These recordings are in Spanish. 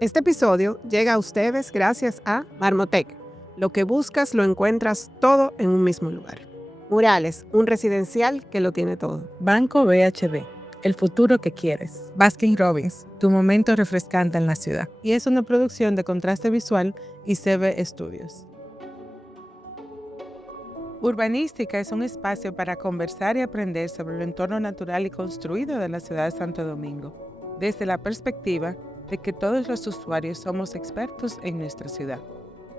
Este episodio llega a ustedes gracias a Marmotec. Lo que buscas lo encuentras todo en un mismo lugar. Murales, un residencial que lo tiene todo. Banco BHD, el futuro que quieres. Baskin Robbins, tu momento refrescante en la ciudad. Y es una producción de Contraste Visual y CB Studios. Urbanística es un espacio para conversar y aprender sobre el entorno natural y construido de la ciudad de Santo Domingo, desde la perspectiva de que todos los usuarios somos expertos en nuestra ciudad.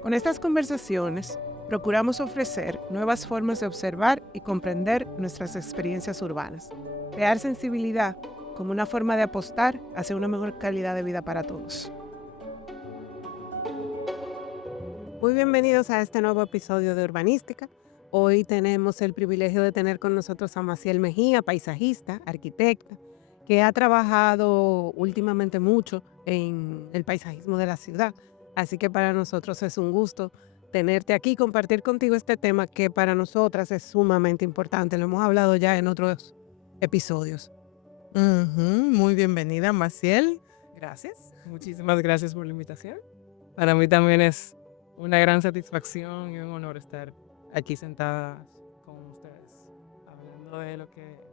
Con estas conversaciones, procuramos ofrecer nuevas formas de observar y comprender nuestras experiencias urbanas. Crear sensibilidad como una forma de apostar hacia una mejor calidad de vida para todos. Muy bienvenidos a este nuevo episodio de Urbanística. Hoy tenemos el privilegio de tener con nosotros a Maciel Mejía, paisajista, arquitecta, que ha trabajado últimamente mucho en el paisajismo de la ciudad. Así que para nosotros es un gusto tenerte aquí y compartir contigo este tema que para nosotras es sumamente importante. Lo hemos hablado ya en otros episodios. Muy bienvenida, Maciel. Gracias, muchísimas gracias por la invitación. Para mí también es una gran satisfacción y un honor estar aquí sentada con ustedes, hablando de lo que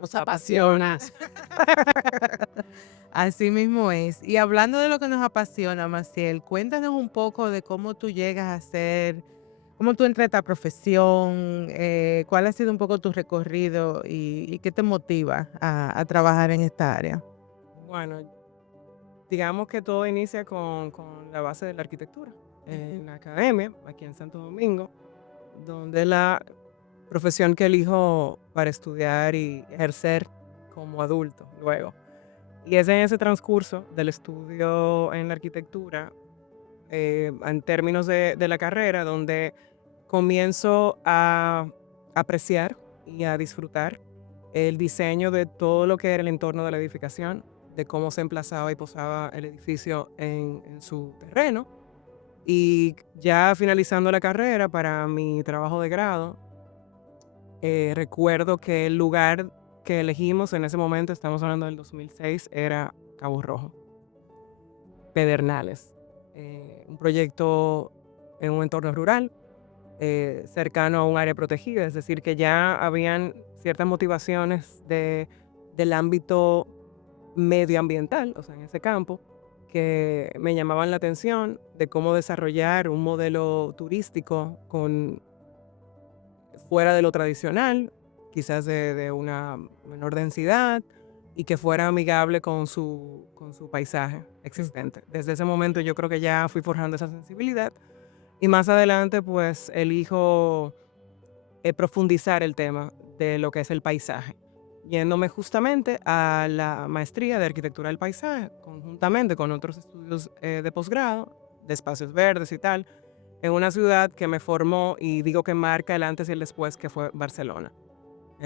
Nos apasiona. Así mismo es. Y hablando de lo que nos apasiona, Maciel, cuéntanos un poco de cómo tú llegas a ser, cómo tú entras a esta profesión, cuál ha sido un poco tu recorrido y qué te motiva a trabajar en esta área. Bueno, digamos que todo inicia con la base de la arquitectura en la academia, aquí en Santo Domingo, donde la profesión que elijo para estudiar y ejercer como adulto luego. Y es en ese transcurso del estudio en la arquitectura, en términos de la carrera, donde comienzo a apreciar y a disfrutar el diseño de todo lo que era el entorno de la edificación, de cómo se emplazaba y posaba el edificio en su terreno. Y ya finalizando la carrera para mi trabajo de grado, recuerdo que el lugar que elegimos en ese momento, estamos hablando del 2006, era Cabo Rojo, Pedernales. Un proyecto en un entorno rural, cercano a un área protegida, es decir, que ya habían ciertas motivaciones del ámbito medioambiental, o sea, en ese campo, que me llamaban la atención de cómo desarrollar un modelo turístico fuera de lo tradicional, quizás de una menor densidad y que fuera amigable con su paisaje existente. Desde ese momento yo creo que ya fui forjando esa sensibilidad y más adelante pues elijo profundizar el tema de lo que es el paisaje, yéndome justamente a la maestría de arquitectura del paisaje, conjuntamente con otros estudios de posgrado, de espacios verdes y tal, en una ciudad que me formó y digo que marca el antes y el después, que fue Barcelona.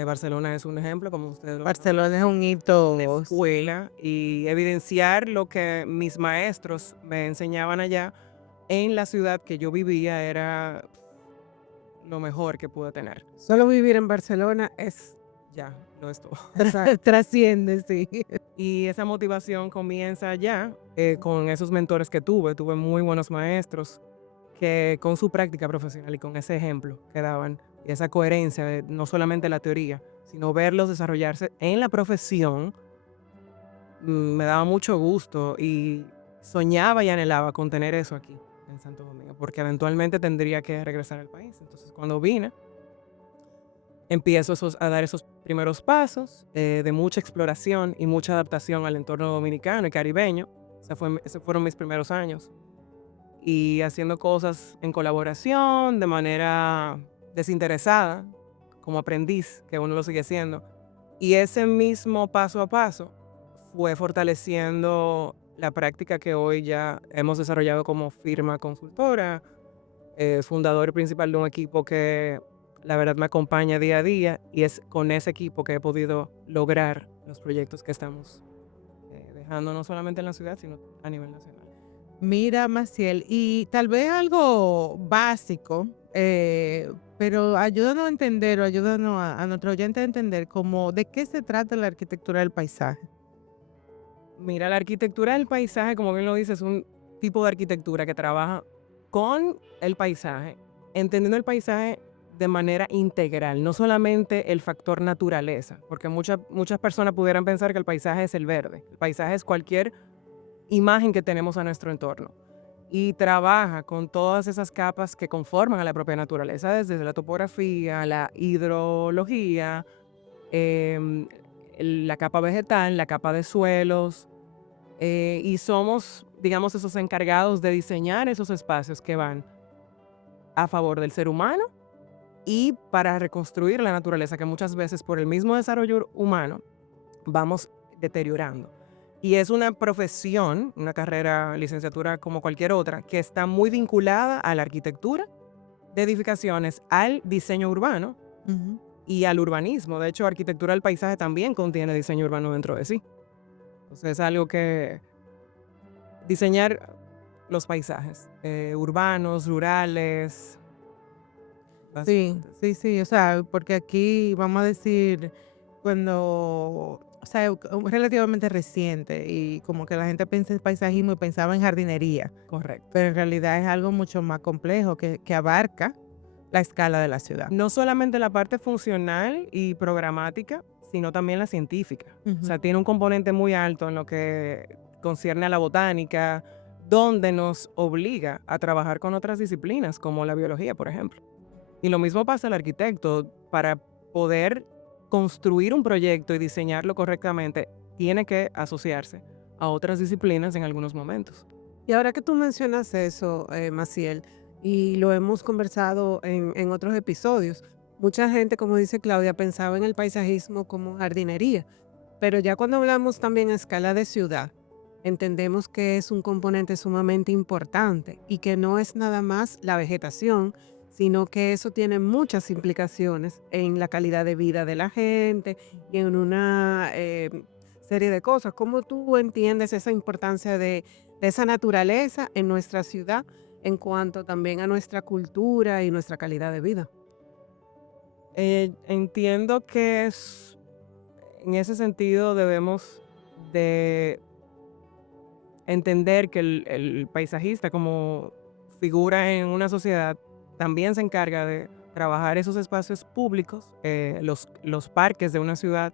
Barcelona es un ejemplo, como ustedes lo Barcelona es un hito. de escuela, y evidenciar lo que mis maestros me enseñaban allá en la ciudad que yo vivía era lo mejor que pude tener. Solo vivir en Barcelona es Ya, lo es todo. Trasciende, sí. Y esa motivación comienza ya con esos mentores que tuve. Tuve muy buenos maestros que con su práctica profesional y con ese ejemplo que daban y esa coherencia de no solamente la teoría, sino verlos desarrollarse en la profesión, me daba mucho gusto y soñaba y anhelaba con tener eso aquí en Santo Domingo, porque eventualmente tendría que regresar al país. Entonces, cuando vine, empiezo a dar esos primeros pasos de mucha exploración y mucha adaptación al entorno dominicano y caribeño. Esos fueron mis primeros años. Y haciendo cosas en colaboración, de manera desinteresada, como aprendiz, que uno lo sigue haciendo. Y ese mismo paso a paso fue fortaleciendo la práctica que hoy ya hemos desarrollado como firma consultora, fundador y principal de un equipo que la verdad me acompaña día a día, y es con ese equipo que he podido lograr los proyectos que estamos dejando no solamente en la ciudad, sino a nivel nacional. Mira, Maciel, y tal vez algo básico, pero ayúdanos a entender o ayúdanos a nuestro oyente a entender como de qué se trata la arquitectura del paisaje. Mira, la arquitectura del paisaje, como bien lo dices, es un tipo de arquitectura que trabaja con el paisaje, entendiendo el paisaje de manera integral, no solamente el factor naturaleza, porque muchas personas pudieran pensar que el paisaje es el verde. El paisaje es cualquier imagen que tenemos a nuestro entorno y trabaja con todas esas capas que conforman a la propia naturaleza, desde la topografía, la hidrología, em, la capa vegetal, la capa de suelos, y somos, digamos, esos encargados de diseñar esos espacios que van a favor del ser humano y para reconstruir la naturaleza que muchas veces por el mismo desarrollo humano vamos deteriorando. Y es una profesión, una carrera, licenciatura como cualquier otra, que está muy vinculada a la arquitectura de edificaciones, al diseño urbano Ujú. y al urbanismo. De hecho, arquitectura del paisaje también contiene diseño urbano dentro de sí. Entonces es algo que diseñar los paisajes urbanos, rurales, Sí, básicamente. sí, sí, o sea, porque aquí vamos a decir, cuando, o sea, relativamente reciente y como que la gente piensa en paisajismo y pensaba en jardinería, Correcto. pero en realidad es algo mucho más complejo que abarca la escala de la ciudad. No solamente la parte funcional y programática, sino también la científica. O sea, Ujú. tiene un componente muy alto en lo que concierne a la botánica, donde nos obliga a trabajar con otras disciplinas, como la biología, por ejemplo. Y lo mismo pasa al arquitecto. Para poder construir un proyecto y diseñarlo correctamente, tiene que asociarse a otras disciplinas en algunos momentos. Y ahora que tú mencionas eso, Maciel, y lo hemos conversado en otros episodios, mucha gente, como dice Claudia, pensaba en el paisajismo como jardinería, pero ya cuando hablamos también a escala de ciudad, entendemos que es un componente sumamente importante y que no es nada más la vegetación, sino que eso tiene muchas implicaciones en la calidad de vida de la gente y en una serie de cosas. ¿Cómo tú entiendes esa importancia de esa naturaleza en nuestra ciudad en cuanto también a nuestra cultura y nuestra calidad de vida? Entiendo que en ese sentido debemos de entender que el paisajista como figura en una sociedad también se encarga de trabajar esos espacios públicos, los parques de una ciudad,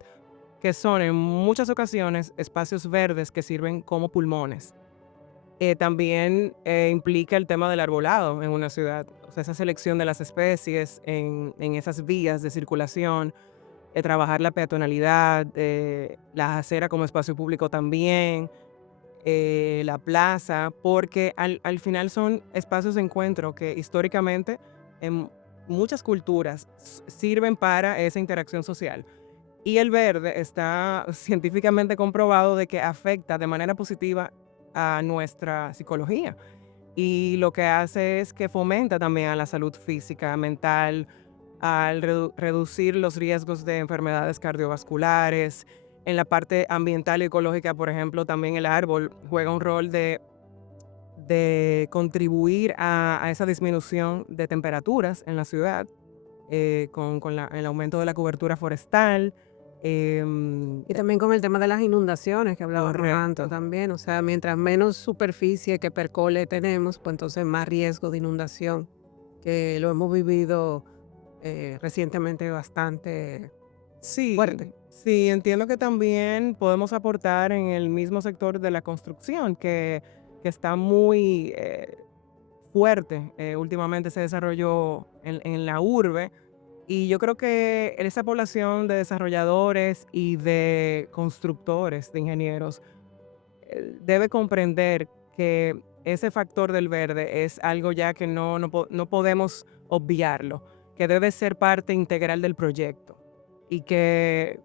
que son en muchas ocasiones espacios verdes que sirven como pulmones. También implica el tema del arbolado en una ciudad, o sea, esa selección de las especies en esas vías de circulación, trabajar la peatonalidad, la acera como espacio público también, la plaza, porque al final son espacios de encuentro que históricamente en muchas culturas sirven para esa interacción social. Y el verde está científicamente comprobado de que afecta de manera positiva a nuestra psicología. Y lo que hace es que fomenta también a la salud física, mental, al reducir los riesgos de enfermedades cardiovasculares. En la parte ambiental y ecológica, por ejemplo, también el árbol juega un rol de contribuir a esa disminución de temperaturas en la ciudad, con el aumento de la cobertura forestal. em, Y también con el tema de las inundaciones que hablábamos antes Correcto. también, o sea, mientras menos superficie que percole tenemos, pues entonces más riesgo de inundación, que lo hemos vivido recientemente bastante Sí, fuerte. sí, entiendo que también podemos aportar en el mismo sector de la construcción, que está muy fuerte. Últimamente se desarrolló en la urbe. Y yo creo que esa población de desarrolladores y de constructores, de ingenieros, debe comprender que ese factor del verde es algo ya que no podemos obviarlo, que debe ser parte integral del proyecto y que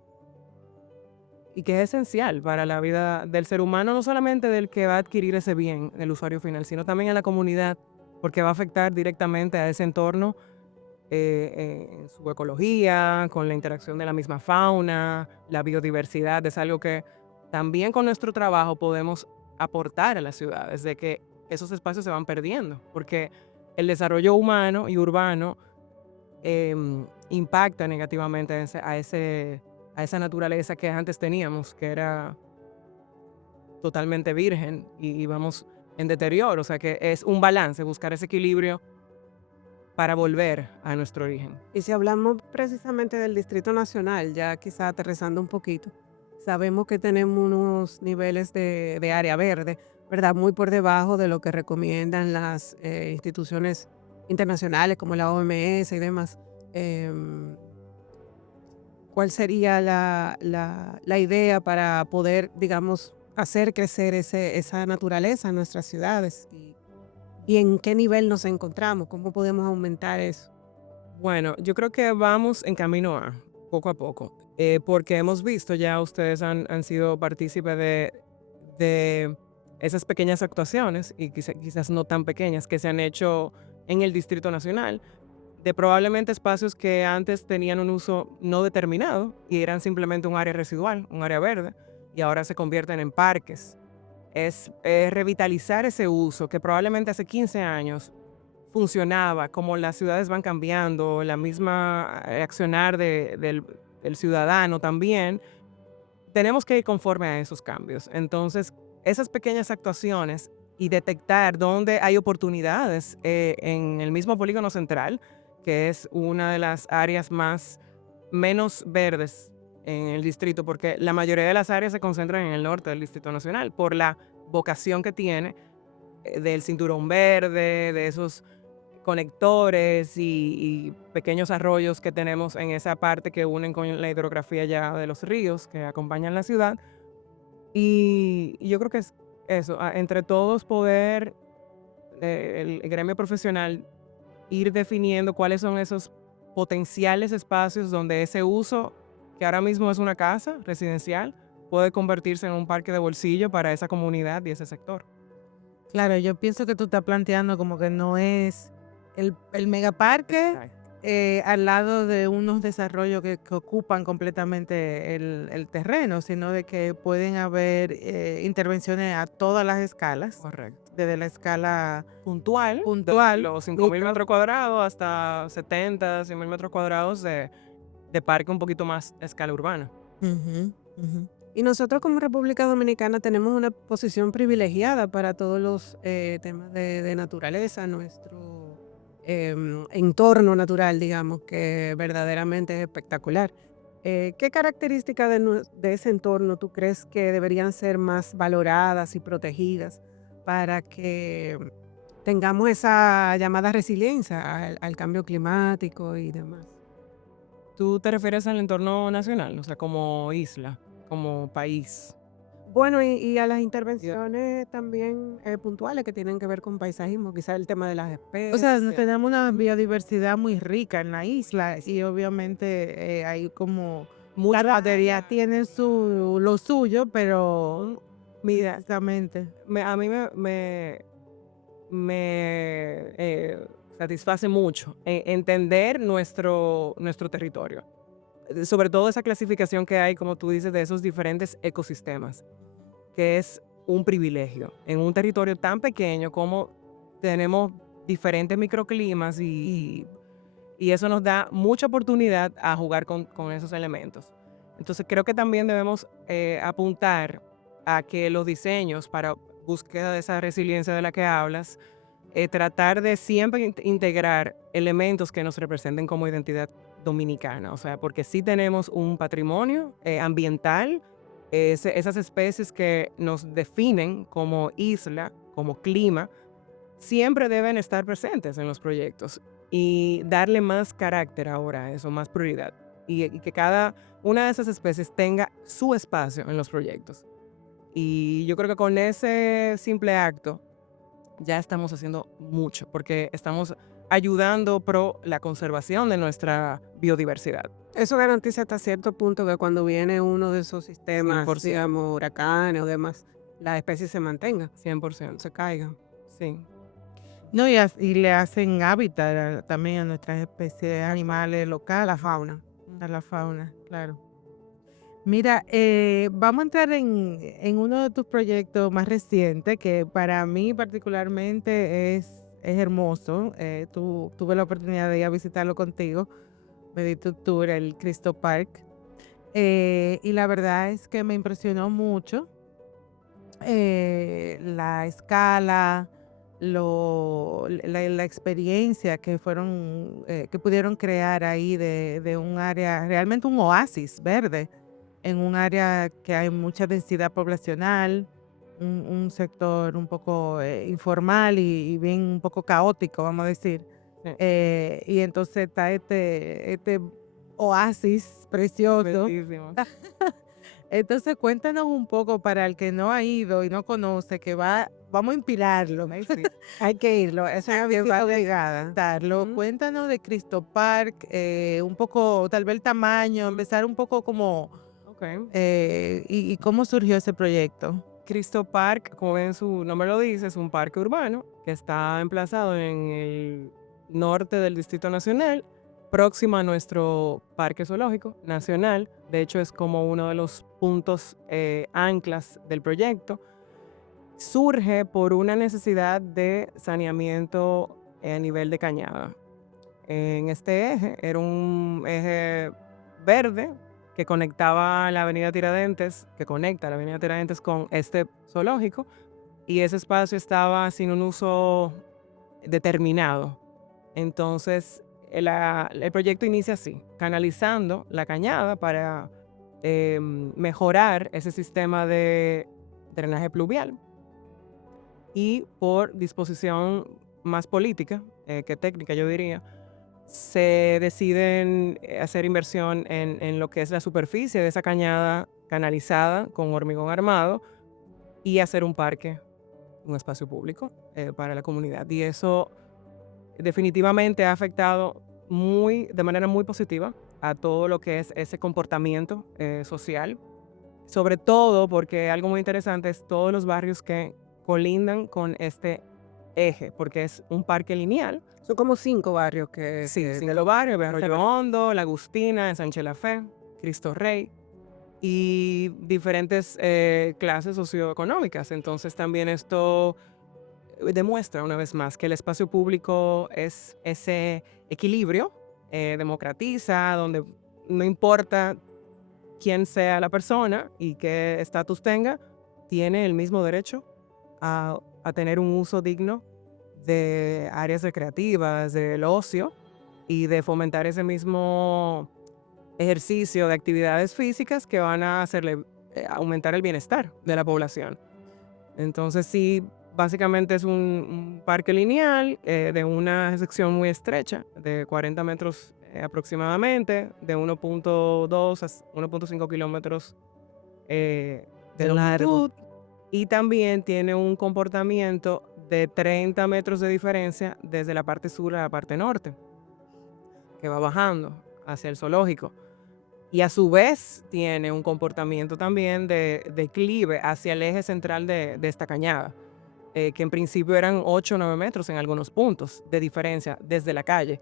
es esencial para la vida del ser humano, no solamente del que va a adquirir ese bien, el usuario final, sino también a la comunidad, porque va a afectar directamente a ese entorno, en su ecología, con la interacción de la misma fauna, la biodiversidad. Es algo que también con nuestro trabajo podemos aportar a las ciudades, de que esos espacios se van perdiendo, porque el desarrollo humano y urbano impacta negativamente a esa naturaleza que antes teníamos, que era totalmente virgen y vamos en deterioro. O sea que es un balance, buscar ese equilibrio para volver a nuestro origen. Y si hablamos precisamente del Distrito Nacional, ya quizá aterrizando un poquito, sabemos que tenemos unos niveles de área verde, ¿verdad? Muy por debajo de lo que recomiendan las instituciones internacionales como la OMS y demás. Em, ¿Cuál sería la idea para poder, digamos, hacer crecer esa naturaleza en nuestras ciudades? ¿Y en qué nivel nos encontramos? ¿Cómo podemos aumentar eso? Bueno, yo creo que vamos en camino a, poco a poco, porque hemos visto ya, ustedes han sido partícipes de esas pequeñas actuaciones, y quizás no tan pequeñas, que se han hecho en el Distrito Nacional, de probablemente espacios que antes tenían un uso no determinado y eran simplemente un área residual, un área verde, y ahora se convierten en parques. Es revitalizar ese uso que probablemente hace 15 años funcionaba, como las ciudades van cambiando, la misma accionar del ciudadano también, tenemos que ir conforme a esos cambios. Entonces, esas pequeñas actuaciones y detectar dónde hay oportunidades en el mismo polígono central, que es una de las áreas menos verdes en el distrito, porque la mayoría de las áreas se concentran en el norte del Distrito Nacional, por la vocación que tiene del cinturón verde, de esos conectores y pequeños arroyos que tenemos en esa parte que unen con la hidrografía ya de los ríos que acompañan la ciudad. Y yo creo que es eso, entre todos poder, el gremio profesional, ir definiendo cuáles son esos potenciales espacios donde ese uso, que ahora mismo es una casa residencial, puede convertirse en un parque de bolsillo para esa comunidad y ese sector. Claro, yo pienso que tú estás planteando como que no es el megaparque Exacto. al lado de unos desarrollos que ocupan completamente el terreno, sino de que pueden haber intervenciones a todas las escalas, Correcto. desde la escala Puntual, de puntual, los 5.000 metros cuadrados hasta 70, 100.000 metros cuadrados de parque un poquito más a escala urbana. Ujú, ujú. Y nosotros como República Dominicana tenemos una posición privilegiada para todos los temas de naturaleza, nuestro entorno natural, digamos, que verdaderamente es espectacular. ¿Qué características de ese entorno tú crees que deberían ser más valoradas y protegidas para que tengamos esa llamada resiliencia al cambio climático y demás? ¿Tú te refieres al entorno nacional, o sea, como isla, como país? Bueno, y a las intervenciones también puntuales que tienen que ver con paisajismo, quizás el tema de las O sea, especies. tenemos una biodiversidad muy rica en la isla y obviamente hay como Mucha cada batería área. tiene lo suyo, pero Mira, precisamente. a mí me satisface mucho entender nuestro territorio. Sobre todo esa clasificación que hay, como tú dices, de esos diferentes ecosistemas, que es un privilegio. En un territorio tan pequeño como tenemos diferentes microclimas y eso nos da mucha oportunidad a jugar con esos elementos. Entonces creo que también debemos apuntar a que los diseños para búsqueda de esa resiliencia de la que hablas, tratar de siempre integrar elementos que nos representen como identidad dominicana, o sea, porque sí tenemos un patrimonio ambiental, esas especies que nos definen como isla, como clima, siempre deben estar presentes en los proyectos y darle más carácter ahora a eso, más prioridad, y que cada una de esas especies tenga su espacio en los proyectos. Y yo creo que con ese simple acto ya estamos haciendo mucho, porque estamos ayudando pro la conservación de nuestra biodiversidad. Eso garantiza hasta cierto punto que cuando viene uno de esos sistemas, 100%. digamos, huracanes o demás, la especie se mantenga, no 100%. se caiga. Sí. No, y le hacen hábitat también a nuestras especies animales locales, a la fauna, claro. Mira, vamos a entrar en uno de tus proyectos más recientes, que para mí particularmente es hermoso. Tuve la oportunidad de ir a visitarlo contigo, me di tu tour, el Cristo Park, y la verdad es que me impresionó mucho la escala, la experiencia que pudieron crear ahí de un área, realmente un oasis verde, en un área que hay mucha densidad poblacional, un sector un poco informal y bien un poco caótico, vamos a decir. Sí, Y entonces está este oasis precioso. bellísimo. Entonces, cuéntanos un poco para el que no ha ido y no conoce, vamos a inspirarlo. Ay, sí. Hay que irlo, es una Que visita va a obligada. visitarlo. Ujú. Cuéntanos de Cristo Park, un poco, tal vez el tamaño, empezar un poco como, Ok. y cómo surgió ese proyecto. Cristo Park, como ven su nombre lo dice, es un parque urbano que está emplazado en el norte del Distrito Nacional, próximo a nuestro Parque Zoológico Nacional. De hecho, es como uno de los puntos anclas del proyecto. Surge por una necesidad de saneamiento a nivel de cañada. En este eje era un eje verde que conectaba la avenida Tiradentes, que conecta la avenida Tiradentes con este zoológico, y ese espacio estaba sin un uso determinado. Entonces, el proyecto inicia así, canalizando la cañada para mejorar ese sistema de drenaje pluvial y por disposición más política que técnica, yo diría, se deciden hacer inversión en lo que es la superficie de esa cañada canalizada con hormigón armado y hacer un parque, un espacio público para la comunidad. Y eso definitivamente ha afectado de manera muy positiva a todo lo que es ese comportamiento social, sobre todo porque algo muy interesante es todos los barrios que colindan con este eje, porque es un parque lineal. Son como 5 barrios Sí, de 5 los barrios, que se Arroyo Hondo, La Agustina, Ensanche La Fe, Cristo Rey y diferentes clases socioeconómicas. Entonces también esto demuestra una vez más que el espacio público es ese equilibrio, democratiza, donde no importa quién sea la persona y qué estatus tenga, tiene el mismo derecho a tener un uso digno de áreas recreativas, del ocio y de fomentar ese mismo ejercicio de actividades físicas que van a hacerle aumentar el bienestar de la población. Entonces sí, básicamente es un parque lineal de una sección muy estrecha, de 40 metros aproximadamente, de 1.2 a 1.5 kilómetros de Largo. longitud, y también tiene un comportamiento de 30 metros de diferencia desde la parte sur a la parte norte, que va bajando hacia el zoológico. Y a su vez tiene un comportamiento también de declive hacia el eje central de esta cañada, que en principio eran 8 o 9 metros en algunos puntos de diferencia desde la calle.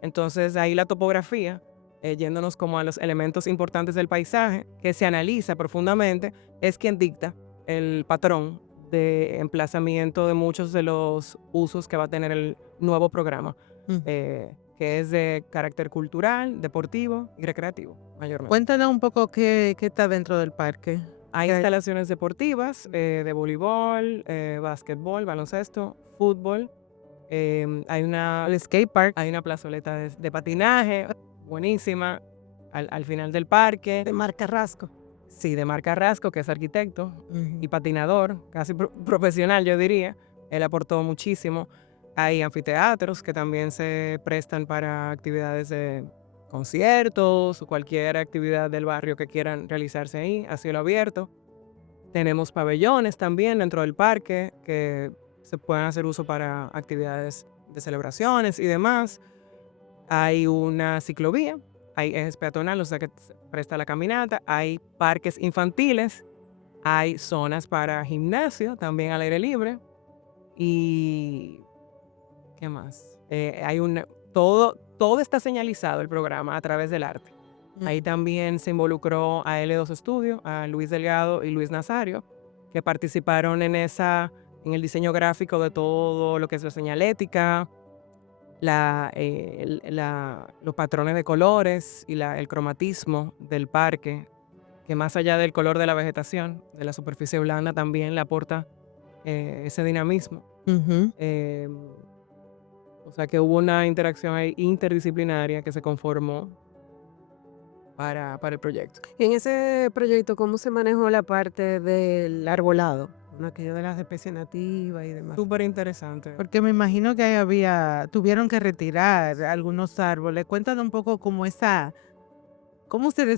Entonces ahí la topografía, yéndonos como a los elementos importantes del paisaje, que se analiza profundamente, es quien dicta el patrón de emplazamiento de muchos de los usos que va a tener el nuevo programa, que es de carácter cultural, deportivo y recreativo, mayormente. Cuéntanos un poco qué está dentro del parque. Hay ¿Qué hay? instalaciones deportivas de voleibol, básquetbol, baloncesto, fútbol. El skate park. Hay una plazoleta de patinaje buenísima al final del parque. de Mar Carrasco. Sí, de Mar Carrasco, que es arquitecto y Ujú. patinador, casi profesional, yo diría. Él aportó muchísimo. Hay anfiteatros que también se prestan para actividades de conciertos o cualquier actividad del barrio que quieran realizarse ahí, a cielo abierto. Tenemos pabellones también dentro del parque que se pueden hacer uso para actividades de celebraciones y demás. Hay una ciclovía, hay ejes peatonales, o sea que se presta la caminata, hay parques infantiles, hay zonas para gimnasio también al aire libre y ¿qué más? Todo está señalizado el programa a través del arte. Ahí también se involucró a L2 Studio, a Luis Delgado y Luis Nazario, que participaron en el diseño gráfico de todo lo que es la señalética, los patrones de colores y el cromatismo del parque. que más allá del color de la vegetación, de la superficie blanda, también le aporta ese dinamismo. Ujú. Eh, o sea que hubo una interacción ahí interdisciplinaria que se conformó para el proyecto. Y en ese proyecto, ¿cómo se manejó la parte del arbolado? Con aquello de las especies nativas y demás. Súper interesante. Porque me imagino que tuvieron que retirar algunos árboles. Cuéntanos un poco cómo ustedes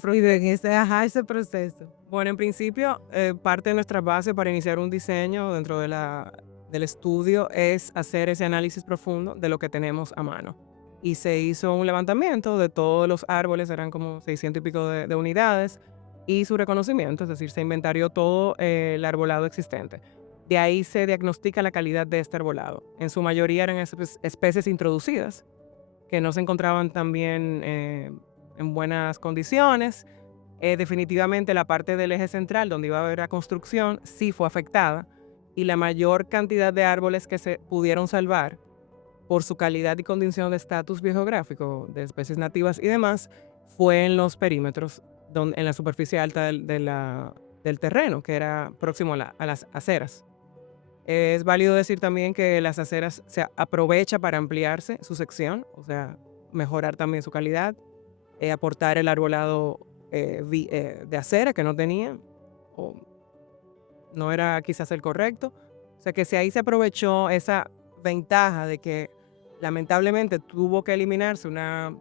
en ese proceso. Bueno, en principio, parte de nuestra base para iniciar un diseño dentro del estudio es hacer ese análisis profundo de lo que tenemos a mano. Y se hizo un levantamiento de todos los árboles, eran como 600 y pico de unidades, y su reconocimiento, es decir, se inventarió todo el arbolado existente. De ahí se diagnostica la calidad de este arbolado. En su mayoría eran especies introducidas, que no se encontraban también en buenas condiciones. Definitivamente la parte del eje central donde iba a haber la construcción sí fue afectada, y la mayor cantidad de árboles que se pudieron salvar por su calidad y condición de estatus biogeográfico de especies nativas y demás fue en los perímetros, en la superficie alta del terreno, que era próximo a las aceras. Es válido decir también que las aceras se aprovecha para ampliarse su sección, o sea, mejorar también su calidad, aportar el arbolado de acera que no tenía, o no era quizás el correcto. O sea que si ahí se aprovechó esa ventaja de que lamentablemente tuvo que eliminarse una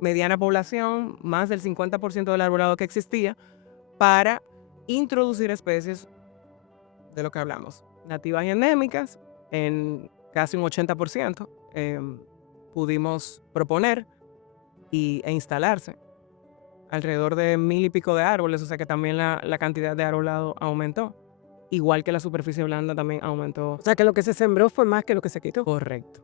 mediana población, más del 50% del arbolado que existía, para introducir especies de lo que hablamos, nativas y endémicas, en casi un 80%, pudimos proponer e instalarse alrededor de 1000 y pico de árboles, o sea que también la cantidad de arbolado aumentó, igual que la superficie blanda también aumentó. O sea, que lo que se sembró fue más que lo que se quitó. Correcto.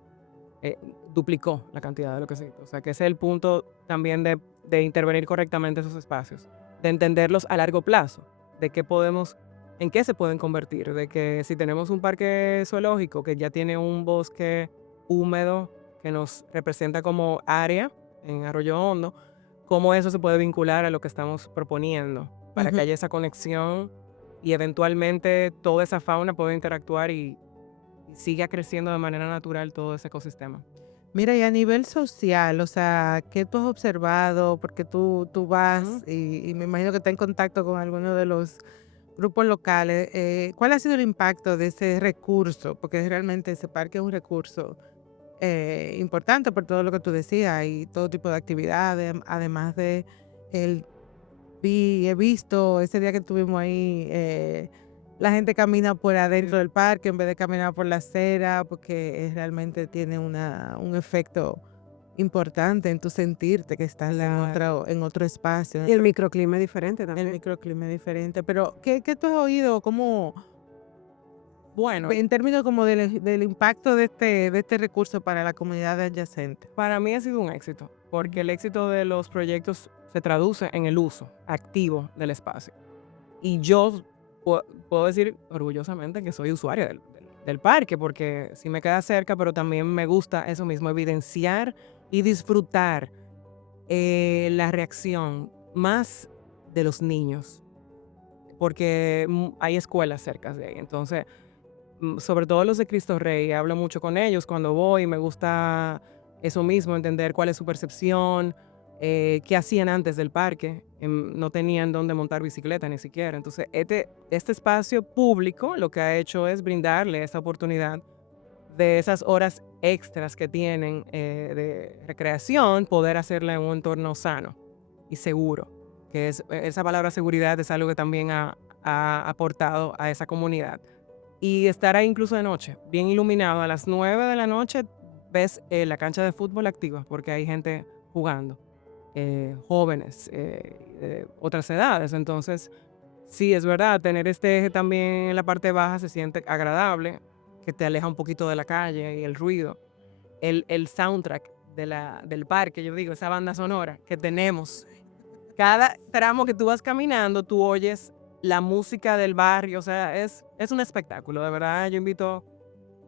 Duplicó la cantidad de lo que se quitó. O sea que ese es el punto también de intervenir correctamente esos espacios, de entenderlos a largo plazo, de en qué se pueden convertir, de que si tenemos un parque zoológico que ya tiene un bosque húmedo que nos representa como área en Arroyo Hondo, cómo eso se puede vincular a lo que estamos proponiendo para que haya esa conexión y eventualmente toda esa fauna pueda interactuar y siga creciendo de manera natural todo ese ecosistema. Mira, y a nivel social, o sea, ¿qué tú has observado? Porque tú vas Ujú. y me imagino que estás en contacto con algunos de los grupos locales. ¿Cuál ha sido el impacto de ese recurso? Porque realmente ese parque es un recurso importante por todo lo que tú decías y todo tipo de actividades, además de el he visto ese día que estuvimos ahí, la gente camina por adentro del parque en vez de caminar por la acera, porque realmente tiene un efecto importante en tu sentirte que estás Claro. en otro espacio. Y el microclima es diferente El también. microclima es diferente. Pero, ¿qué tú has oído? ¿Cómo, Bueno, en términos como del impacto de este recurso para la comunidad adyacente? para mí ha sido un éxito, porque el éxito de los proyectos se traduce en el uso activo del espacio. Y yo puedo decir orgullosamente que soy usuaria del parque, porque sí me queda cerca, pero también me gusta eso mismo, evidenciar y disfrutar la reacción más de los niños, porque hay escuelas cerca de ahí. Entonces, sobre todo los de Cristo Rey, hablo mucho con ellos cuando voy, me gusta eso mismo, entender cuál es su percepción, qué hacían antes del parque, no tenían dónde montar bicicleta ni siquiera. Entonces, este espacio público lo que ha hecho es brindarle esa oportunidad de esas horas extras que tienen de recreación, poder hacerla en un entorno sano y seguro, que esa palabra seguridad es algo que también ha aportado a esa comunidad. Y estar ahí incluso de noche, bien iluminado, a las 9 de la noche ves la cancha de fútbol activa, porque hay gente jugando, jóvenes, de otras edades. Entonces, sí, es verdad, tener este eje también en la parte baja se siente agradable, que te aleja un poquito de la calle y el ruido. El soundtrack del parque, yo digo, esa banda sonora que tenemos. Cada tramo que tú vas caminando, tú oyes la música del barrio, o sea, es un espectáculo, de verdad. Yo invito,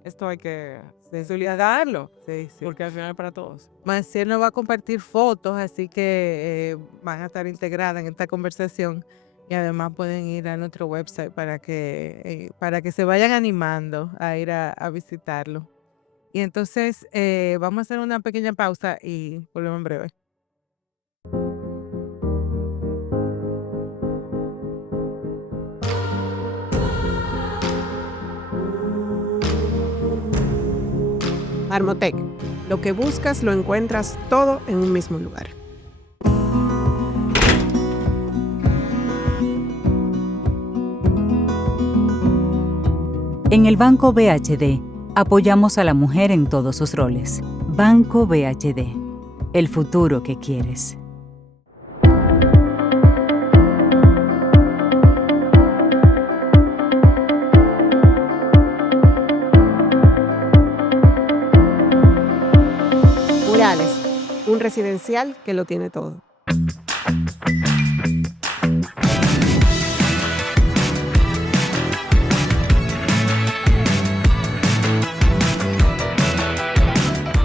esto hay que solidarizarlo, Sí, sí. porque al final es para todos. Maciel nos va a compartir fotos, así que van a estar integradas en esta conversación. Y además pueden ir a nuestro website para que se vayan animando a ir a visitarlo. Y entonces vamos a hacer una pequeña pausa y volvemos en breve. Marmotec, lo que buscas lo encuentras todo en un mismo lugar. En el Banco BHD, apoyamos a la mujer en todos sus roles. Banco BHD, el futuro que quieres. Murales, un residencial que lo tiene todo.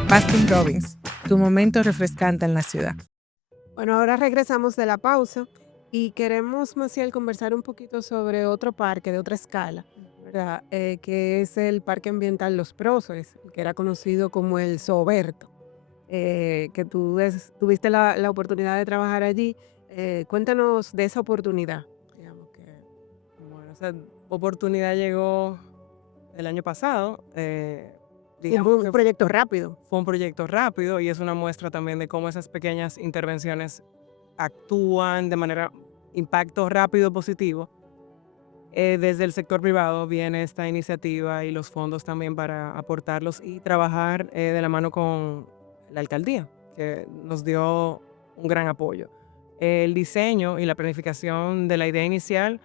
Baskin Robbins, tu momento refrescante en la ciudad. Bueno, ahora regresamos de la pausa y queremos, Maciel, conversar un poquito sobre otro parque de otra escala, ¿verdad? Que es el Parque Ambiental Los Próceres, que era conocido como el Soberto, que tuviste la oportunidad de trabajar allí. Cuéntanos de esa oportunidad. Digamos que... Bueno, esa oportunidad llegó el año pasado. Fue Digamos que un proyecto rápido. fue un proyecto rápido y es una muestra también de cómo esas pequeñas intervenciones actúan de manera impacto rápido positivo. Desde el sector privado viene esta iniciativa y los fondos también para aportarlos y trabajar de la mano con la alcaldía, que nos dio un gran apoyo. El diseño y la planificación de la idea inicial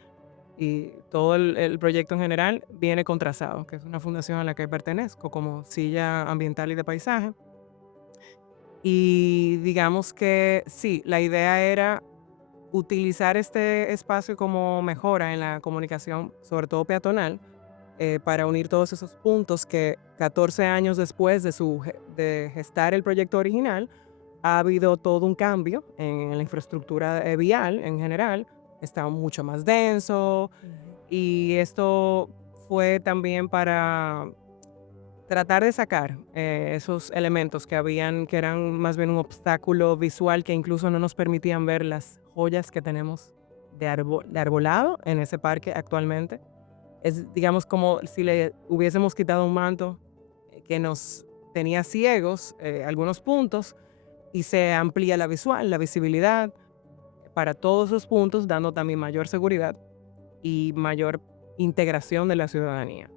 y todo el proyecto en general viene con Trazado, que es una fundación a la que pertenezco como silla ambiental y de paisaje. Y digamos que sí, la idea era utilizar este espacio como mejora en la comunicación, sobre todo peatonal, para unir todos esos puntos que 14 años después de gestar el proyecto original, ha habido todo un cambio en la infraestructura vial en general. Está mucho más denso y esto fue también para tratar de sacar esos elementos que eran más bien un obstáculo visual que incluso no nos permitían ver las joyas que tenemos de arbolado en ese parque actualmente. Es, digamos, como si le hubiésemos quitado un manto que nos tenía ciegos algunos puntos y se amplía la visibilidad para todos los puntos, dando también mayor seguridad y mayor integración de la ciudadanía.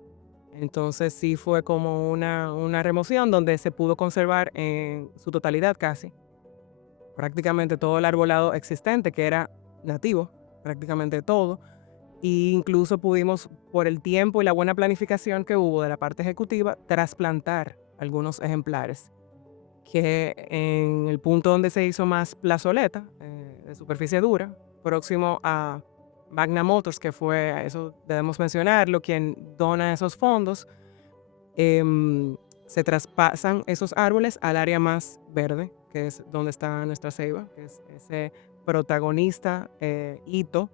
Entonces sí fue como una remoción donde se pudo conservar en su totalidad casi, prácticamente todo el arbolado existente que era nativo, prácticamente todo. E incluso pudimos, por el tiempo y la buena planificación que hubo de la parte ejecutiva, trasplantar algunos ejemplares que en el punto donde se hizo más plazoleta, de superficie dura, próximo a Magna Motors, que fue, eso debemos mencionarlo, quien dona esos fondos, se traspasan esos árboles al área más verde, que es donde está nuestra ceiba, que es ese protagonista hito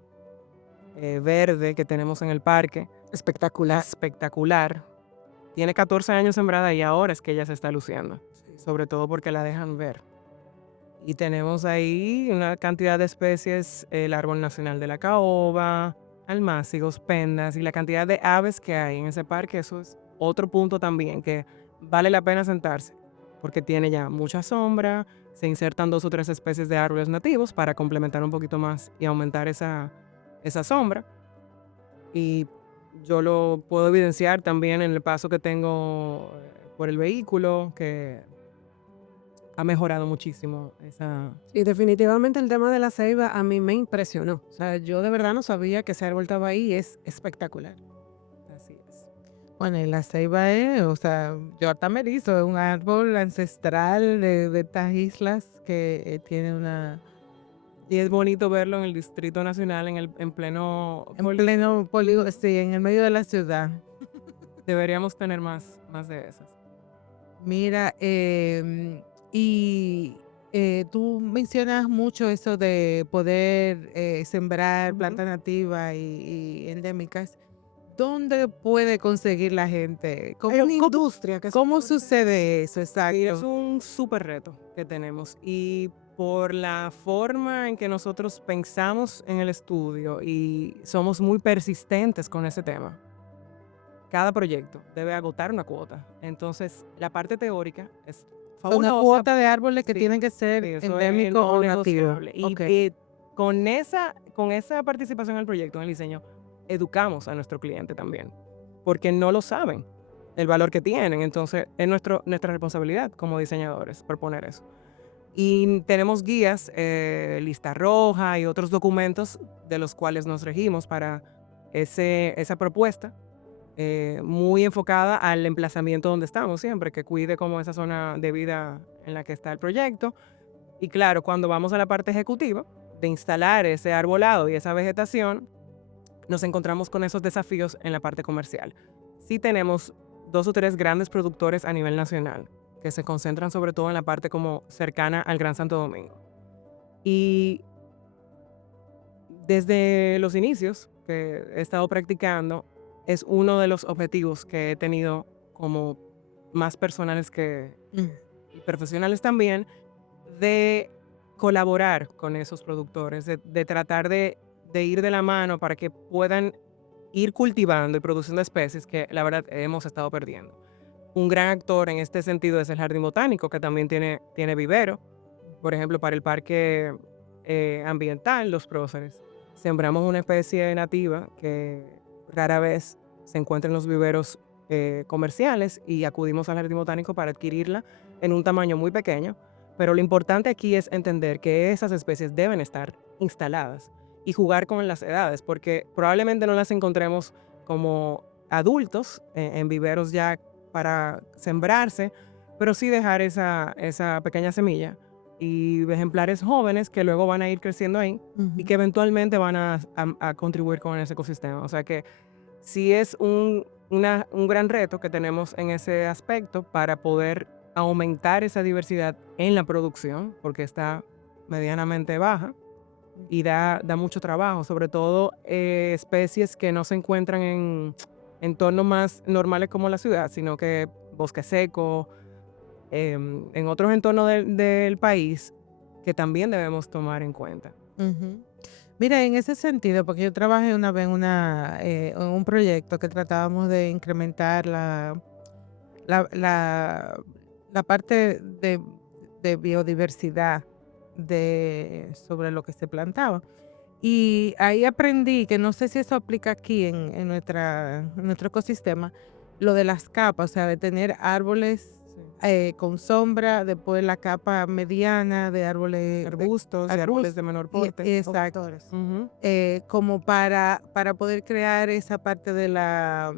verde que tenemos en el parque. Espectacular. Espectacular. Tiene 14 años sembrada y ahora es que ella se está luciendo, sobre todo porque la dejan ver. Y tenemos ahí una cantidad de especies, el árbol nacional de la caoba, almácigos, pendas y la cantidad de aves que hay en ese parque. Eso es otro punto también que vale la pena sentarse porque tiene ya mucha sombra, se insertan 2 o 3 especies de árboles nativos para complementar un poquito más y aumentar esa sombra. Y yo lo puedo evidenciar también en el paso que tengo por el vehículo, que ha mejorado muchísimo esa... Y definitivamente el tema de la ceiba a mí me impresionó. O sea, yo de verdad no sabía que ese árbol estaba ahí y es espectacular. Así es. Bueno, y la ceiba es, o sea, yo hasta me erizo, es un árbol ancestral de estas islas que tiene una... Y es bonito verlo en el Distrito Nacional, en pleno... En pleno polígono, sí, en el medio de la ciudad. Deberíamos tener más de esas. Mira, y Tú mencionas mucho eso de poder sembrar Ujú. plantas nativas y endémicas. ¿Dónde puede conseguir la gente? Hay una ¿Cómo, industria que es cómo importante. sucede eso? Y es Exacto. un súper reto que tenemos. Y por la forma en que nosotros pensamos en el estudio y somos muy persistentes con ese tema, cada proyecto debe agotar una cuota. Entonces, la parte teórica es Una fabulosa. cuota de árboles que Sí, tienen que sí, ser eso es endémicos no o nativos. negociable. Ok. Y con esa participación en el proyecto, en el diseño, educamos a nuestro cliente también, porque no lo saben el valor que tienen. Entonces, es nuestra responsabilidad como diseñadores proponer eso. Y tenemos guías, lista roja y otros documentos de los cuales nos regimos para esa propuesta, muy enfocada al emplazamiento donde estamos siempre, que cuide como esa zona de vida en la que está el proyecto. Y claro, cuando vamos a la parte ejecutiva, de instalar ese arbolado y esa vegetación, nos encontramos con esos desafíos en la parte comercial. Sí tenemos 2 o 3 grandes productores a nivel nacional, que se concentran sobre todo en la parte como cercana al Gran Santo Domingo. Y desde los inicios que he estado practicando, es uno de los objetivos que he tenido como más personales y profesionales también, de colaborar con esos productores, de tratar de ir de la mano para que puedan ir cultivando y produciendo especies que la verdad hemos estado perdiendo. Un gran actor en este sentido es el Jardín Botánico, que también tiene vivero. Por ejemplo, para el parque ambiental, Los Próceres, sembramos una especie nativa que rara vez se encuentra en los viveros comerciales y acudimos al Jardín Botánico para adquirirla en un tamaño muy pequeño. Pero lo importante aquí es entender que esas especies deben estar instaladas y jugar con las edades, porque probablemente no las encontremos como adultos en viveros ya para sembrarse, pero sí dejar esa pequeña semilla y ejemplares jóvenes que luego van a ir creciendo ahí y que eventualmente van a contribuir con ese ecosistema. O sea que sí es un gran reto que tenemos en ese aspecto para poder aumentar esa diversidad en la producción, porque está medianamente baja y da mucho trabajo, sobre todo especies que no se encuentran en entornos más normales como la ciudad, sino que bosque seco, en otros entornos del país que también debemos tomar en cuenta. Ujú. Mira, en ese sentido, porque yo trabajé una vez en un proyecto que tratábamos de incrementar la, la, la parte de biodiversidad sobre lo que se plantaba. Y ahí aprendí que no sé si eso aplica aquí en nuestro ecosistema, lo de las capas, o sea, de tener árboles Sí. con sombra, después la capa mediana de árboles, Arbustos y árboles de menor porte. exacto, Ujú. como para poder crear esa parte de la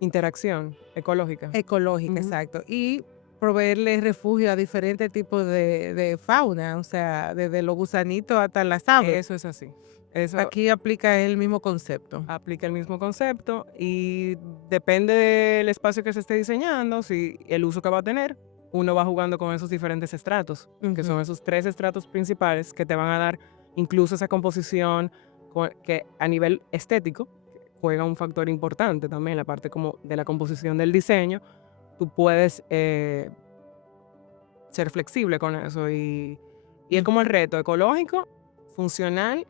Interacción ecológica. ecológica, Ujú. exacto, y proveerle refugio a diferentes tipos de fauna, o sea, desde los gusanitos hasta las aves. Eso es así. Eso Aquí aplica el mismo concepto. aplica el mismo concepto y depende del espacio que se esté diseñando, si el uso que va a tener, uno va jugando con esos diferentes estratos, que son Ujú. esos 3 estratos principales que te van a dar incluso esa composición que a nivel estético juega un factor importante también, la parte como de la composición del diseño. Tú puedes ser flexible con eso y es Mm. como el reto ecológico, funcional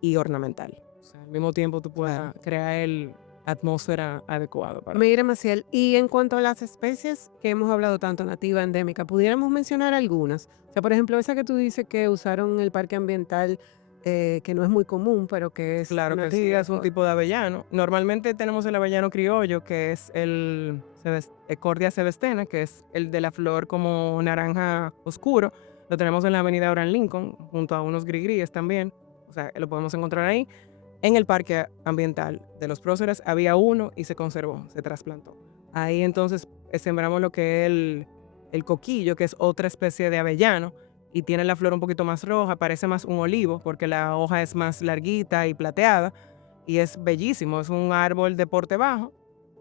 y ornamental. O sea, al mismo tiempo tú puedas crear el atmósfera adecuado para. Mire, Maciel, y en cuanto a las especies que hemos hablado tanto, nativa, endémica, pudiéramos mencionar algunas. O sea, por ejemplo, esa que tú dices que usaron el parque ambiental, que no es muy común, pero que es Claro que sí, es un nativa. tipo de avellano. Normalmente tenemos el avellano criollo, que es el Cordia sevestena, que es el de la flor como naranja oscuro. Lo tenemos en la avenida Abraham Lincoln, junto a unos grigríes también. O sea, lo podemos encontrar ahí. En el parque ambiental de Los Próceres había uno y se conservó, se trasplantó. Ahí entonces sembramos lo que es el coquillo, que es otra especie de avellano, y tiene la flor un poquito más roja, parece más un olivo, porque la hoja es más larguita y plateada, y es bellísimo, es un árbol de porte bajo,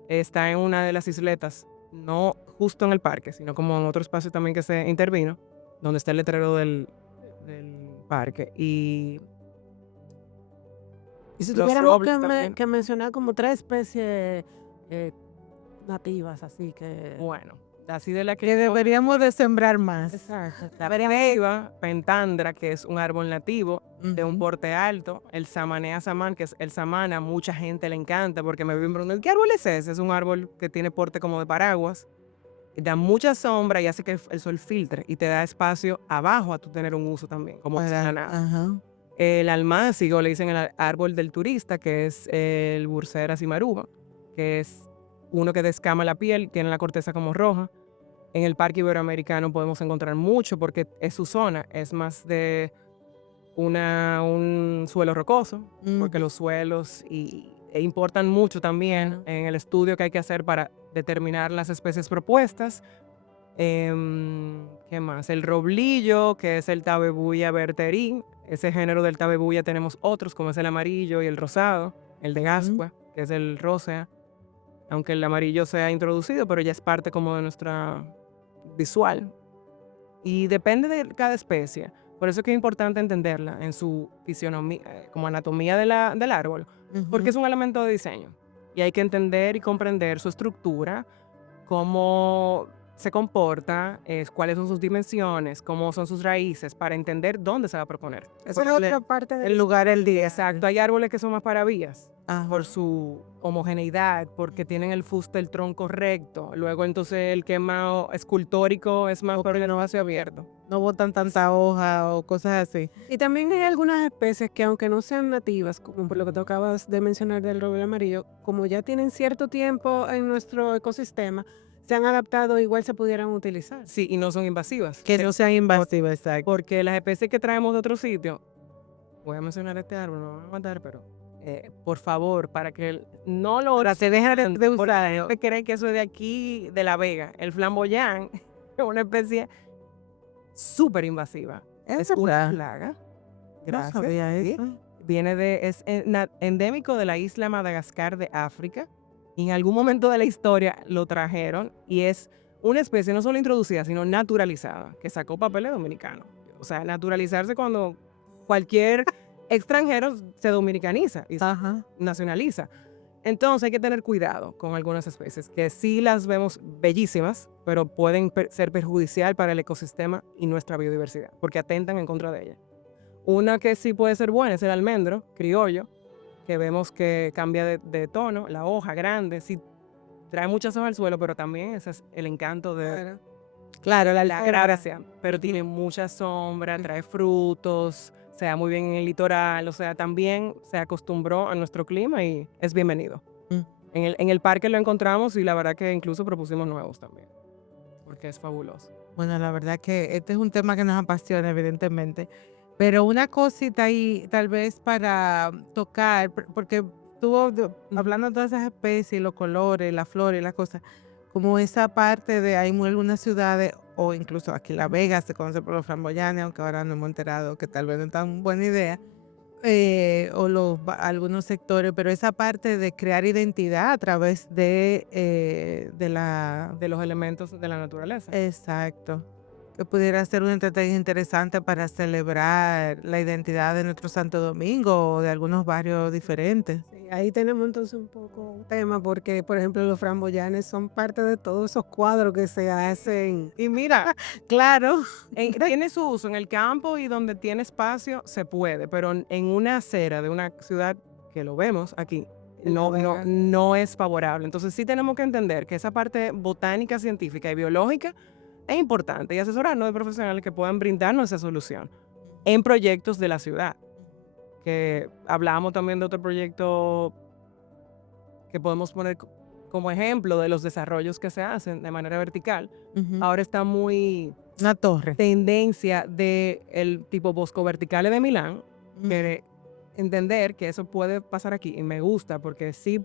está en una de las isletas, no justo en el parque, sino como en otro espacio también que se intervino, donde está el letrero del parque. Y Y si los tuviéramos robles también. que mencionar como 3 especies nativas, así que... Bueno, así de la Que que deberíamos de sembrar más. Exacto. la ceiba, pentandra, que es un árbol nativo de un Ujú. porte alto, el samanea samán, que es el samana, mucha gente le encanta porque me viven preguntando, ¿qué árbol es ese? Es un árbol que tiene porte como de paraguas, da mucha sombra y hace que el sol filtre y te da espacio abajo a tú tener un uso también, como explanada. Ajá. El almácigo, le dicen el árbol del turista, que es el Bursera cimaruba, que es uno que descama la piel, tiene la corteza como roja. En el Parque Iberoamericano podemos encontrar mucho porque es su zona, es más de un suelo rocoso, porque los suelos importan mucho también en el estudio que hay que hacer para determinar las especies propuestas. ¿Qué más? El roblillo, que es el Tabebuia berterí. Ese género del Tabebuia tenemos otros, como es el amarillo y el rosado, el de Gascua, que es el rósea, aunque el amarillo se ha introducido, pero ya es parte como de nuestra visual. Y depende de cada especie. Por eso es que es importante entenderla en su fisionomía, como anatomía del árbol, porque es un elemento de diseño. Y hay que entender y comprender su estructura, cómo se comporta, cuáles son sus dimensiones, cómo son sus raíces, para entender dónde se va a proponer. Esa es otra parte El lugar, el día. Exacto, hay árboles que son más para vías Ajá. por su homogeneidad, porque tienen el fuste, el tronco recto. Luego entonces el que es más escultórico es más para el espacio abierto. No botan tanta hoja o cosas así. Y también hay algunas especies que aunque no sean nativas, como por lo que tú acabas de mencionar del roble amarillo, como ya tienen cierto tiempo en nuestro ecosistema, se han adaptado, igual se pudieran utilizar. Sí, y no son invasivas. Que no sean invasivas, exacto. Porque las especies que traemos de otro sitio, voy a mencionar este árbol, no me van a matar, pero por favor, para que no lo... Ahora se deja de usar. Ustedes creen que eso es de aquí, de La Vega. El flamboyán es una especie súper invasiva. Es una plaga. No Gracias. sabía ¿sí? eso. Es endémico de la isla Madagascar de África. Y en algún momento de la historia lo trajeron y es una especie no solo introducida, sino naturalizada, que sacó papeles dominicanos. O sea, naturalizarse cuando cualquier extranjero se dominicaniza y se Ajá. nacionaliza. Entonces hay que tener cuidado con algunas especies, que sí las vemos bellísimas, pero pueden ser perjudicial para el ecosistema y nuestra biodiversidad, porque atentan en contra de ella. Una que sí puede ser buena es el almendro criollo, que vemos que cambia de tono, la hoja grande, sí trae muchas hojas al suelo, pero también ese es el encanto de Claro, la gracia, pero tiene mucha sombra, trae frutos, se da muy bien en el litoral, o sea, también se acostumbró a nuestro clima y es bienvenido. En el parque lo encontramos y la verdad que incluso propusimos nuevos también, porque es fabuloso. Bueno, la verdad que este es un tema que nos apasiona, evidentemente. Pero una cosita ahí, tal vez para tocar, porque estuvo hablando de todas esas especies, los colores, la flora y las cosas, como esa parte de hay algunas ciudades, o incluso aquí La Vega se conoce por los flamboyanes, aunque ahora no hemos enterado que tal vez no es tan buena idea, o algunos sectores, pero esa parte de crear identidad a través de De los elementos de la naturaleza. Exacto. Que pudiera ser una estrategia interesante para celebrar la identidad de nuestro Santo Domingo o de algunos barrios diferentes. Sí, ahí tenemos entonces un poco un tema porque, por ejemplo, los framboyanes son parte de todos esos cuadros que se hacen. Y mira, Claro. tiene su uso en el campo y donde tiene espacio se puede, pero en una acera de una ciudad que lo vemos aquí, no es favorable. Entonces sí tenemos que entender que esa parte botánica, científica y biológica es importante y asesorarnos de profesionales que puedan brindarnos esa solución en proyectos de la ciudad. Que hablábamos también de otro proyecto que podemos poner como ejemplo de los desarrollos que se hacen de manera vertical. Ahora está muy Una torre. tendencia del tipo Bosco Verticale de Milán, que entender que eso puede pasar aquí y me gusta porque sí,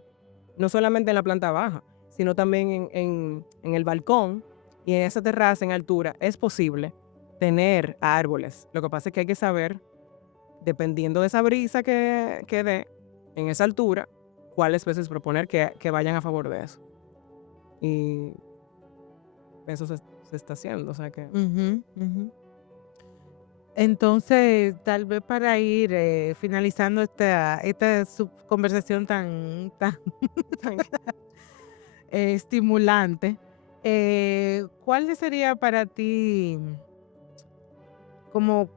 no solamente en la planta baja, sino también en el balcón y en esa terraza en altura es posible tener árboles. Lo que pasa es que hay que saber, dependiendo de esa brisa que dé en esa altura, cuáles especies proponer que vayan a favor de eso. Y eso se está haciendo. O sea que Ujú, ujú. Entonces, tal vez para ir finalizando esta conversación tan estimulante, ¿cuál sería para ti como,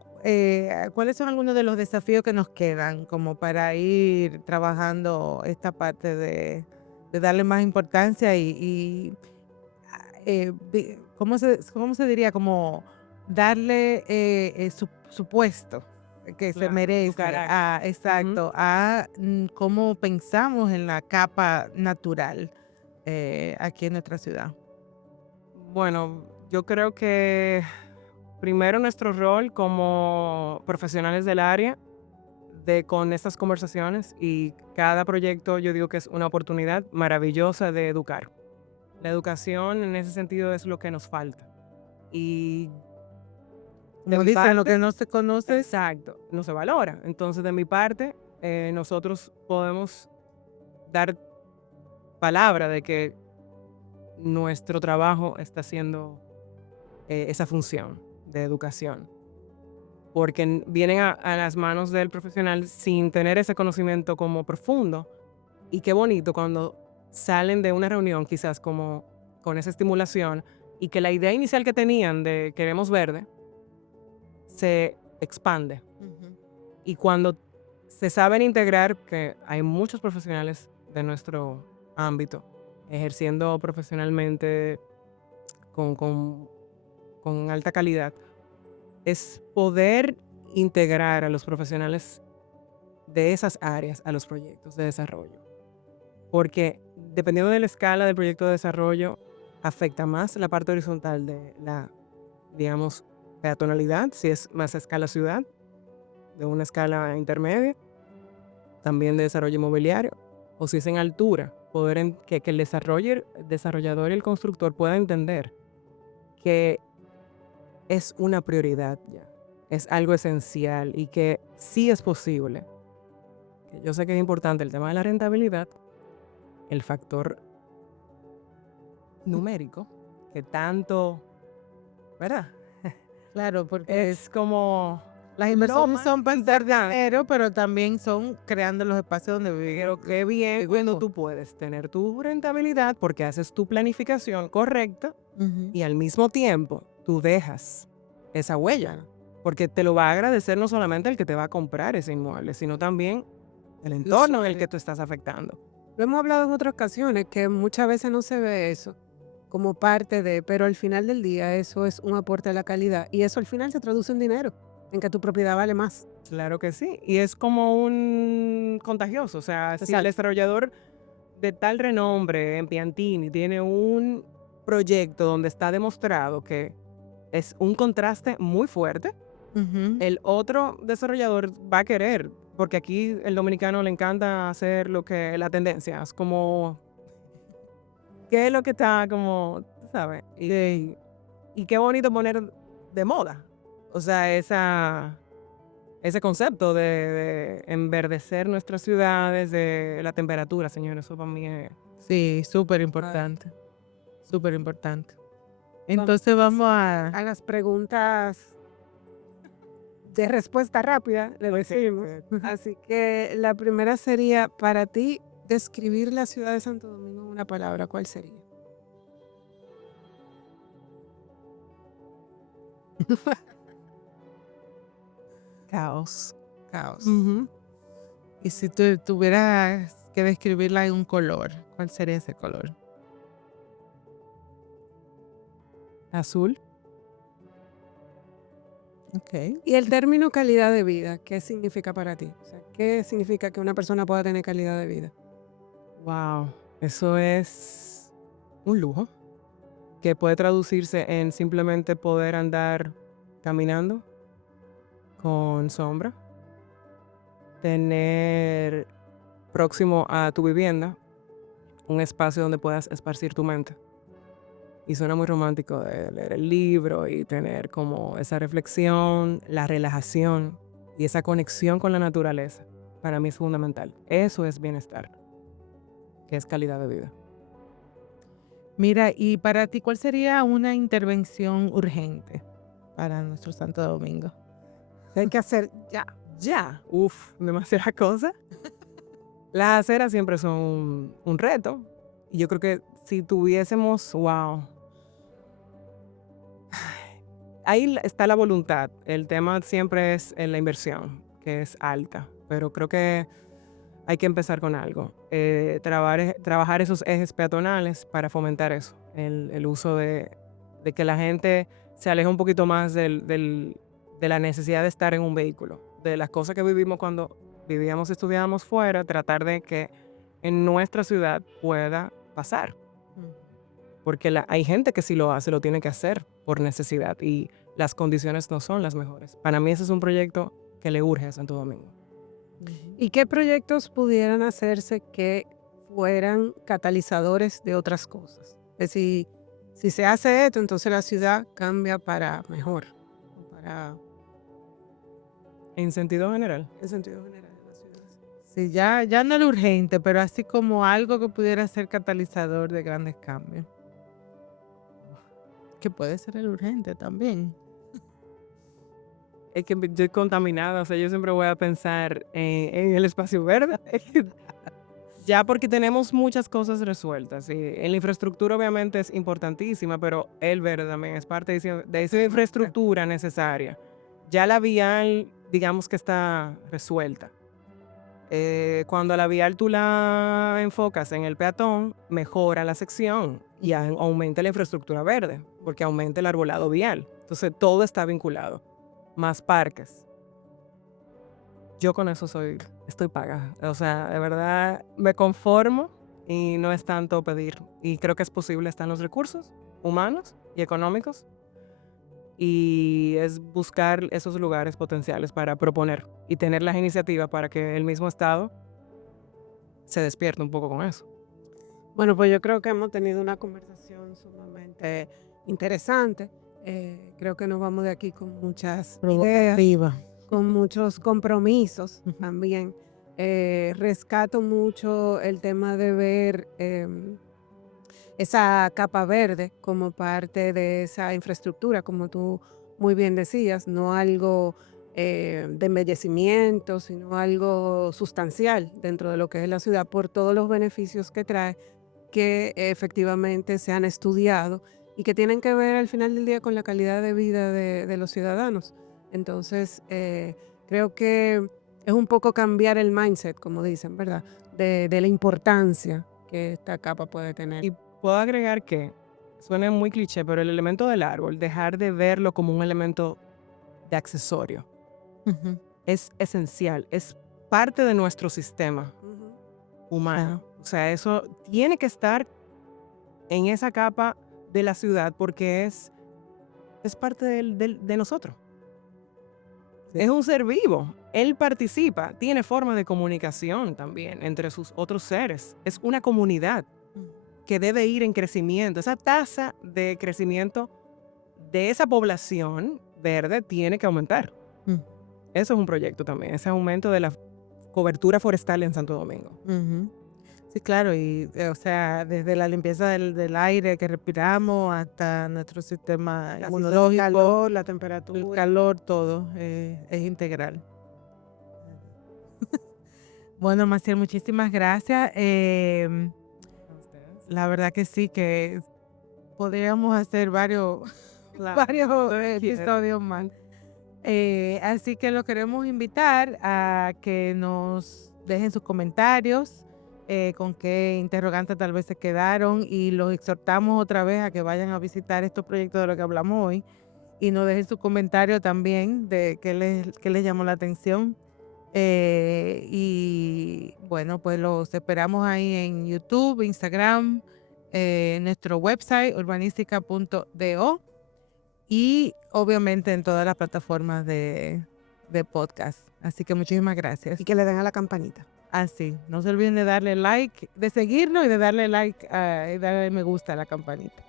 cuáles son algunos de los desafíos que nos quedan como para ir trabajando esta parte de darle más importancia ¿cómo se diría? Como darle su puesto que se claro, tu merece, carácter. Ujú. exacto, a cómo pensamos en la capa natural aquí en nuestra ciudad. Bueno, yo creo que primero nuestro rol como profesionales del área con estas conversaciones, y cada proyecto yo digo que es una oportunidad maravillosa de educar. La educación en ese sentido es lo que nos falta. Y de Como mi dicen, lo que parte, no se conoce. exacto, no se valora. Entonces, de mi parte, nosotros podemos dar palabra de que nuestro trabajo está haciendo esa función de educación, porque vienen a las manos del profesional sin tener ese conocimiento como profundo. Y qué bonito cuando salen de una reunión quizás como con esa estimulación, y que la idea inicial que tenían de queremos verde se expande. Ujú. Y cuando se saben integrar, que hay muchos profesionales de nuestro ámbito ejerciendo profesionalmente con, con- con alta calidad, es poder integrar a los profesionales de esas áreas a los proyectos de desarrollo. Porque dependiendo de la escala del proyecto de desarrollo, afecta más la parte horizontal de la, digamos, peatonalidad, si es más a escala ciudad, de una escala intermedia, también de desarrollo inmobiliario, o si es en altura, poder que el desarrollador y el constructor puedan entender que es una prioridad ya, es algo esencial, y que sí es posible. Que yo sé que es importante el tema de la rentabilidad, el factor numérico, que tanto, ¿verdad? Claro, porque Es como las lo inversiones más son pensar importante. dinero, pero también son creando los espacios donde vivir. Pero qué bien cuando tú puedes tener tu rentabilidad porque haces tu planificación correcta, Ujú. y al mismo tiempo tú dejas esa huella, porque te lo va a agradecer no solamente el que te va a comprar ese inmueble, sino también el entorno en el que tú estás afectando. Lo hemos hablado en otras ocasiones que muchas veces no se ve eso como parte de, pero al final del día eso es un aporte a la calidad y eso al final se traduce en dinero, en que tu propiedad vale más. Claro que sí, y es como un contagioso. O sea, si el Exacto. desarrollador de tal renombre en Piantini tiene un proyecto donde está demostrado que es un contraste muy fuerte, Ujú. el otro desarrollador va a querer, porque aquí el dominicano le encanta hacer lo que la tendencia, es como, ¿qué es lo que está como, tú sabes? Y qué bonito poner de moda, o sea, ese concepto de enverdecer nuestras ciudades, de la temperatura, señores, eso para mí es... Sí, súper importante. Súper importante. Vamos Entonces vamos a... a las preguntas de respuesta rápida, le decimos. Así que la primera sería, para ti, describir la ciudad de Santo Domingo en una palabra, ¿cuál sería? Caos. Caos. Ujú. Y si tú tuvieras que describirla en un color, ¿cuál sería ese color? Azul. Ok. Y el término calidad de vida, ¿qué significa para ti? O sea, ¿qué significa que una persona pueda tener calidad de vida? Wow, eso es un lujo que puede traducirse en simplemente poder andar caminando con sombra, tener próximo a tu vivienda un espacio donde puedas esparcir tu mente. Y suena muy romántico de leer el libro y tener como esa reflexión, la relajación y esa conexión con la naturaleza. Para mí es fundamental. Eso es bienestar, que es calidad de vida. Mira, y para ti, ¿cuál sería una intervención urgente para nuestro Santo Domingo? ¿Qué hay que hacer ya? Ya, demasiadas cosas. Las aceras siempre son un reto. Y yo creo que si tuviésemos, ahí está la voluntad. El tema siempre es en la inversión, que es alta. Pero creo que hay que empezar con algo. Trabajar esos ejes peatonales para fomentar eso. El uso de que la gente se aleje un poquito más de la necesidad de estar en un vehículo. De las cosas que vivimos cuando vivíamos, estudiábamos fuera, tratar de que en nuestra ciudad pueda pasar. Porque hay gente que si lo hace, lo tiene que hacer por necesidad y las condiciones no son las mejores. Para mí ese es un proyecto que le urge a Santo Domingo. ¿Y qué proyectos pudieran hacerse que fueran catalizadores de otras cosas? Es decir, si se hace esto, entonces la ciudad cambia para mejor, para En sentido general. el sentido general de la ciudad. Sí, ya no lo urgente, pero así como algo que pudiera ser catalizador de grandes cambios. Que puede ser el urgente también. Es que yo estoy contaminada, o sea, yo siempre voy a pensar en el espacio verde. Ya porque tenemos muchas cosas resueltas. Y en la infraestructura obviamente es importantísima, pero el verde también es parte de esa infraestructura necesaria. Ya la vial, digamos que está resuelta. Cuando la vial tú la enfocas en el peatón, mejora la sección y aumenta la infraestructura verde, porque aumenta el arbolado vial. Entonces todo está vinculado. Más parques. Yo con eso estoy paga. O sea, de verdad me conformo y no es tanto pedir. Y creo que es posible, están los recursos humanos y económicos. Y es buscar esos lugares potenciales para proponer y tener las iniciativas para que el mismo Estado se despierte un poco con eso. Bueno, pues yo creo que hemos tenido una conversación sumamente interesante. Creo que nos vamos de aquí con muchas ideas, Arriba. con muchos compromisos también. Rescato mucho el tema de ver esa capa verde como parte de esa infraestructura, como tú muy bien decías, no algo de embellecimiento, sino algo sustancial dentro de lo que es la ciudad por todos los beneficios que trae, que efectivamente se han estudiado y que tienen que ver al final del día con la calidad de vida de los ciudadanos. Entonces, creo que es un poco cambiar el mindset, como dicen, ¿verdad? De la importancia que esta capa puede tener. Y puedo agregar que, suena muy cliché, pero el elemento del árbol, dejar de verlo como un elemento de accesorio, es esencial, es parte de nuestro sistema humano. O sea, eso tiene que estar en esa capa de la ciudad porque es parte de nosotros. Sí. Es un ser vivo. Él participa, tiene forma de comunicación también entre sus otros seres. Es una comunidad que debe ir en crecimiento. Esa tasa de crecimiento de esa población verde tiene que aumentar. Eso es un proyecto también, ese aumento de la cobertura forestal en Santo Domingo. Sí, claro, y o sea, desde la limpieza del aire que respiramos hasta nuestro sistema inmunológico, el calor, la temperatura. el calor, todo es integral. Bueno, Maciel, muchísimas gracias. La verdad que sí, que podríamos hacer varios episodios más. Así que los queremos invitar a que nos dejen sus comentarios, con qué interrogantes tal vez se quedaron, y los exhortamos otra vez a que vayan a visitar estos proyectos de los que hablamos hoy y nos dejen su comentario también de qué les llamó la atención. Y bueno, pues los esperamos ahí en YouTube, Instagram, nuestro website urbanistica.do y obviamente en todas las plataformas de podcast. Así que muchísimas gracias. Y que le den a la campanita. Así, no se olviden de darle like, de seguirnos y de darle like y darle me gusta a la campanita.